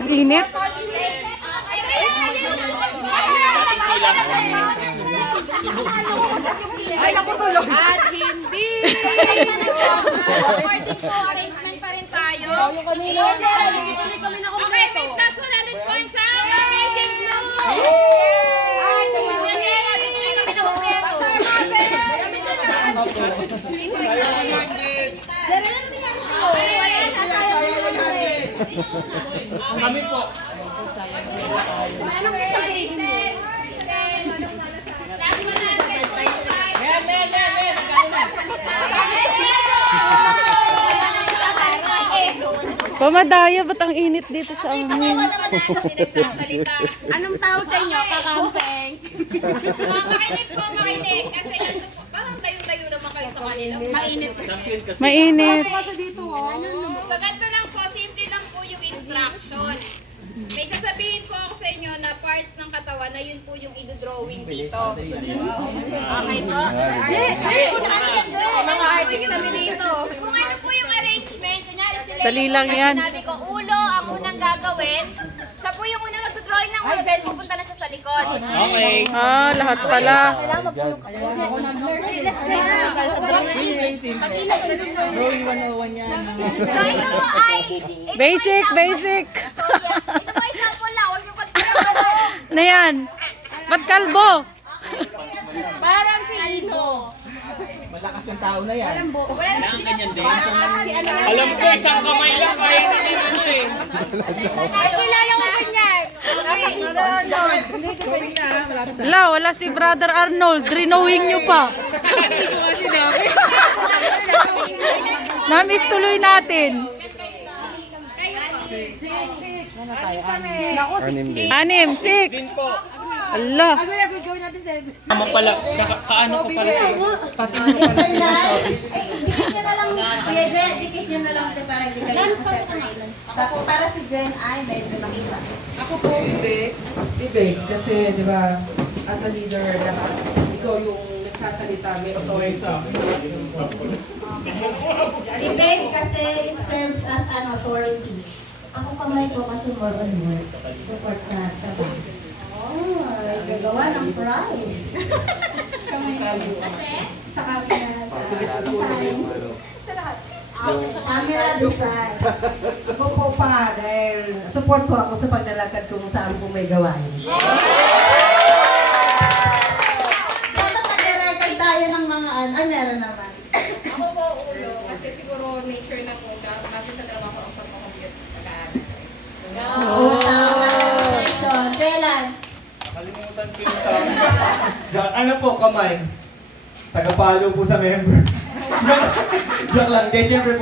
Ang init. Ay, naku tuloy. At hindi. According to arrangement pa rin tayo. Okay, may plus 100 points sa Amazing Blue. Ay, Kami po. Pamadaya, ba't ang init dito sa amin? Anong tawag sa inyo? Kakampeng. Makinig po, makinig. Kasi parang tayo-tayo naman kayo sa kanila. Mainit. Mainit. Kasi dito, oh. So, ganito lang po, simple lang po yung instruction. May sasabihin po ako sa inyo na parts ng katawan na yun po yung i-drawing dito. Okay po? Mga artist kami dito. Kung ano po yung arrangement, kunyari sila Dali lang yan. sinabi ko, ulo ang unang gagawin. Siya po yung unang mag-drawing ng ulo, then pupunta na siya sa likod. Okay. Ah, lahat pala. Drawing 101 yan. So, ito po ay... Basic, basic. Ito po example lang, huwag yung pagkakaroon. Na yan. Ba't kalbo? Parang si Ito. Malakas yung tao na yan. Wala Ganyan din. Alam ko, isang kamay lang kaya hindi ano eh. Ay, kilala mo ba niyan? Nasa Ito. Wala, wala si Brother Arnold. Drinowing nyo pa. Hindi ko nga sinabi. Namiss tuloy natin. Anim, 6. Din po. Allah. Tama pala. Kaano ko pala sa'yo? Tatin ko pala sila. Dikit nyo na lang, dikit nyo na lang para hindi kayo separate. Tapos para si Jen ay medyo makita. Ako po, Ibig, kasi di ba, as a leader, dapat ikaw yung nagsasalita, may authority. Ibig kasi it serves as an authority. Ako kamay ko kasi more on work. Support sa trabaho. Oh, gagawa ng prize. Kasi sa camera. Camera design. Ako po pa, dahil support ko ako sa paglalakad kung saan po may gawain. So, mas nag-record tayo ng mga meron naman. Ako po ulo, kasi siguro nature na po, kasi sa trabaho ang pagpakompute. Oh, tama. Question. Relance. Kalimutan ko yung sa... Ano po, kamay? Tagapalo po sa member. Joke lang. Di, syempre po.